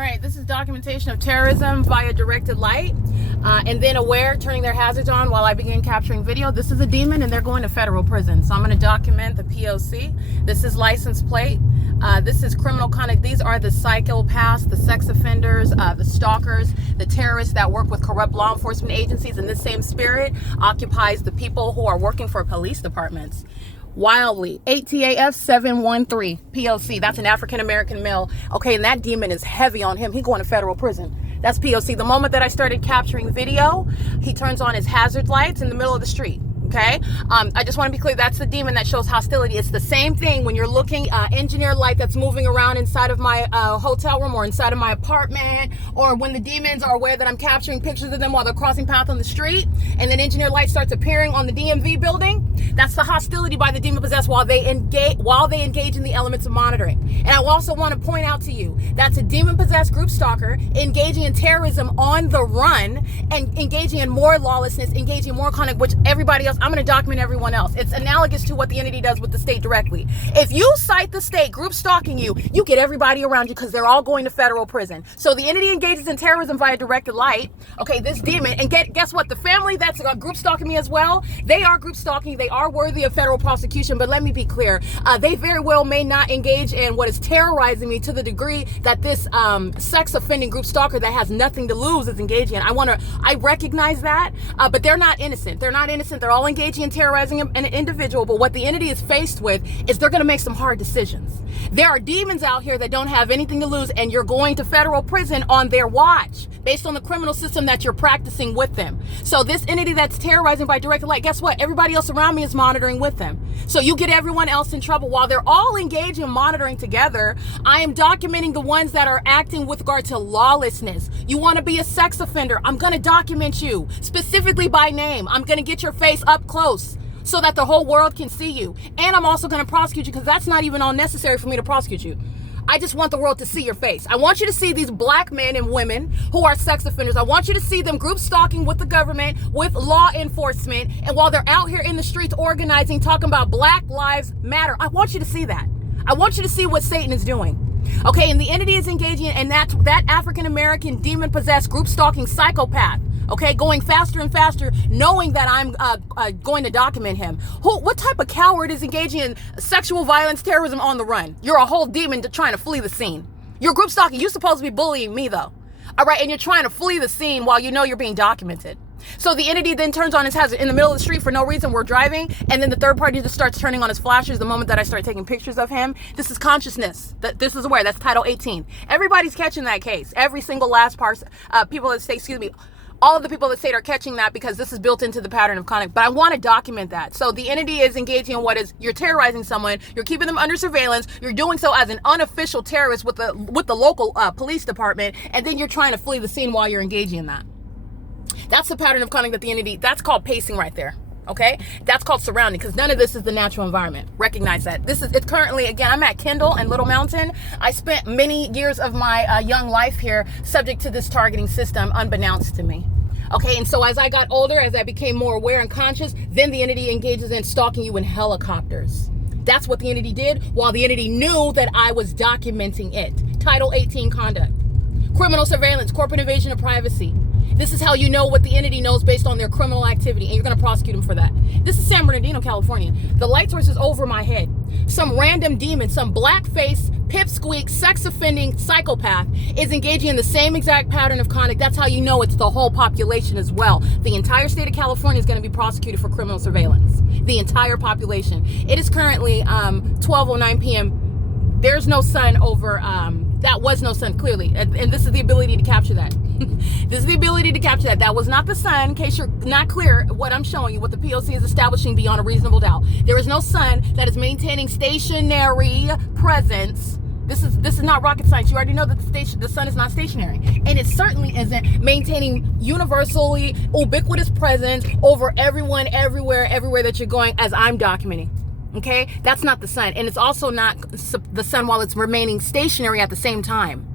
right, this is documentation of terrorism via directed light, and then aware, turning their hazards on while I begin capturing video. This is a demon and they're going to federal prison. So I'm going to document the P.O.C. This is license plate. This is criminal conduct. These are the psychopaths, the sex offenders, the stalkers, the terrorists that work with corrupt law enforcement agencies. And this same spirit occupies the people who are working for police departments. Wildly, ATAF 713 P.O.C. That's an African-American male. Okay, and that demon is heavy on him. He's going to federal prison. That's P.O.C. The moment that I started capturing video, he turns on his hazard lights in the middle of the street. Okay, I just want to be clear, that's the demon that shows hostility. It's the same thing when you're looking engineer light that's moving around inside of my hotel room or inside of my apartment, or when the demons are aware that I'm capturing pictures of them while they're crossing path on the street, and then engineer light starts appearing on the DMV building. That's the hostility by the demon possessed while they engage in the elements of monitoring. And I also want to point out to you, that's a demon possessed group stalker engaging in terrorism on the run and engaging in more lawlessness, engaging in more conduct, which everybody else, I'm going to document everyone else. It's analogous to what the entity does with the state directly. If you cite the state group stalking you, you get everybody around you because they're all going to federal prison. So the entity engages in terrorism via directed light. Okay, this demon, and guess what? The family that's group stalking me as well, they are group stalking. They are worthy of federal prosecution, but let me be clear. They very well may not engage in what is terrorizing me to the degree that this sex offending group stalker that has nothing to lose is engaging in. I recognize that, but they're not innocent. They're not innocent. They're all engaging in terrorizing an individual, but what the entity is faced with is they're going to make some hard decisions. There are demons out here that don't have anything to lose, and you're going to federal prison on their watch based on the criminal system that you're practicing with them. So this entity that's terrorizing by directed light, guess what? Everybody else around me is monitoring with them. So you get everyone else in trouble. While they're all engaged in monitoring together, I am documenting the ones that are acting with regard to lawlessness. You want to be a sex offender? I'm going to document you specifically by name. I'm going to get your face up close so that the whole world can see you. And I'm also going to prosecute you because that's not even all necessary for me to prosecute you. I just want the world to see your face. I want you to see these black men and women who are sex offenders. I want you to see them group stalking with the government, with law enforcement. And while they're out here in the streets organizing, talking about Black Lives Matter, I want you to see that. I want you to see what Satan is doing. Okay, and the entity is engaging in that African-American demon-possessed group stalking psychopath. Okay, going faster and faster, knowing that I'm going to document him. What type of coward is engaging in sexual violence, terrorism on the run? You're a whole demon trying to flee the scene. You're group stalking. You're supposed to be bullying me, though. All right, and you're trying to flee the scene while you know you're being documented. So the entity then turns on his hazard in the middle of the street for no reason. We're driving, and then the third party just starts turning on his flashers the moment that I start taking pictures of him. This is consciousness. This is aware. That's Title 18. Everybody's catching that case. Every single last person, people that say, excuse me, all of the people that say are catching that because this is built into the pattern of conduct. But I want to document that. So the entity is engaging in you're terrorizing someone, you're keeping them under surveillance, you're doing so as an unofficial terrorist with the local police department, and then you're trying to flee the scene while you're engaging in that. That's the pattern of conduct that the entity, that's called pacing right there. Okay, that's called surrounding, because none of this is the natural environment. Recognize that. It's currently, again, I'm at Kendall and Little Mountain. I spent many years of my young life here subject to this targeting system unbeknownst to me. Okay, and so as I got older, as I became more aware and conscious, then the entity engages in stalking you in helicopters. That's what the entity did while the entity knew that I was documenting it. Title 18 conduct. Criminal surveillance, corporate invasion of privacy. This is how you know what the entity knows based on their criminal activity, and you're going to prosecute them for that. This is San Bernardino, California. The light source is over my head. Some random demon, some blackface, pipsqueak, sex-offending psychopath is engaging in the same exact pattern of conduct. That's how you know it's the whole population as well. The entire state of California is going to be prosecuted for criminal surveillance. The entire population. It is currently 12:09 p.m. There's no sun over, that was no sun, clearly. And this is the ability to capture that. This is the ability to capture that. That was not the sun, in case you're not clear what I'm showing you, what the P.O.C. is establishing beyond a reasonable doubt. There is no sun that is maintaining stationary presence. This is not rocket science. You already know that the sun is not stationary. And it certainly isn't maintaining universally ubiquitous presence over everyone, everywhere that you're going, as I'm documenting. Okay? That's not the sun. And it's also not the sun while it's remaining stationary at the same time.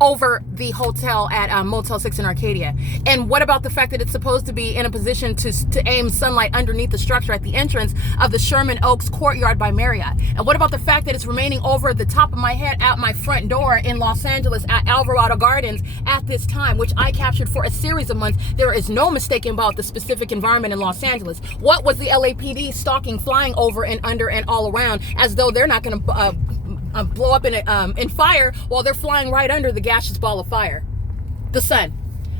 over the hotel at Motel 6 in Arcadia? And what about the fact that it's supposed to be in a position to aim sunlight underneath the structure at the entrance of the Sherman Oaks Courtyard by Marriott? And what about the fact that it's remaining over the top of my head at my front door in Los Angeles at Alvarado Gardens at this time, which I captured for a series of months? There is no mistaking about the specific environment in Los Angeles. What was the LAPD stalking, flying over and under and all around, as though they're not going to blow up in fire while they're flying right under the gaseous ball of fire, the sun?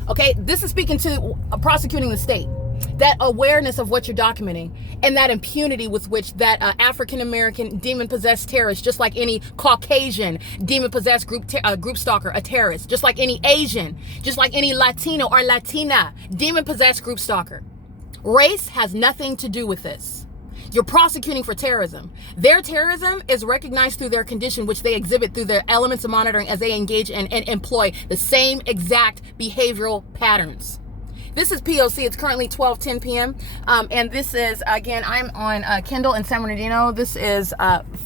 Okay, this is speaking to prosecuting the state. That awareness of what you're documenting and that impunity with which that African-American demon-possessed terrorist, just like any Caucasian demon-possessed group stalker, a terrorist, just like any Asian, just like any Latino or Latina demon-possessed group stalker. Race has nothing to do with this. You're prosecuting for terrorism. Their terrorism is recognized through their condition, which they exhibit through their elements of monitoring as they engage and employ the same exact behavioral patterns. This is P.O.C. It's currently 12:10 p.m. And this is, again, I'm on Kindle in San Bernardino. This is,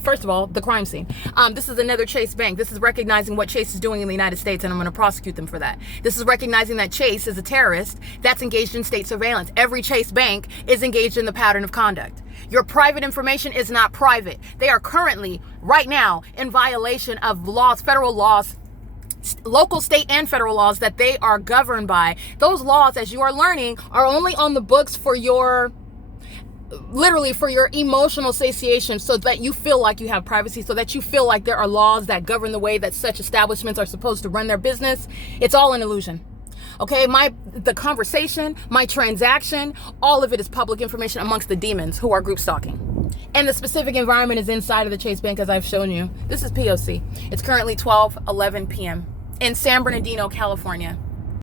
first of all, the crime scene. This is another Chase Bank. This is recognizing what Chase is doing in the United States, and I'm going to prosecute them for that. This is recognizing that Chase is a terrorist that's engaged in state surveillance. Every Chase Bank is engaged in the pattern of conduct. Your private information is not private. They are currently, right now, in violation of laws, federal laws, local, state, and federal laws that they are governed by. Those laws, as you are learning, are only on the books for your, literally for your emotional satiation, so that you feel like you have privacy, so that you feel like there are laws that govern the way that such establishments are supposed to run their business. It's all an illusion. Okay, the conversation, my transaction, all of it is public information amongst the demons who are group stalking. And the specific environment is inside of the Chase Bank, as I've shown you. This is P.O.C. It's currently 12:11 p.m. in San Bernardino, California.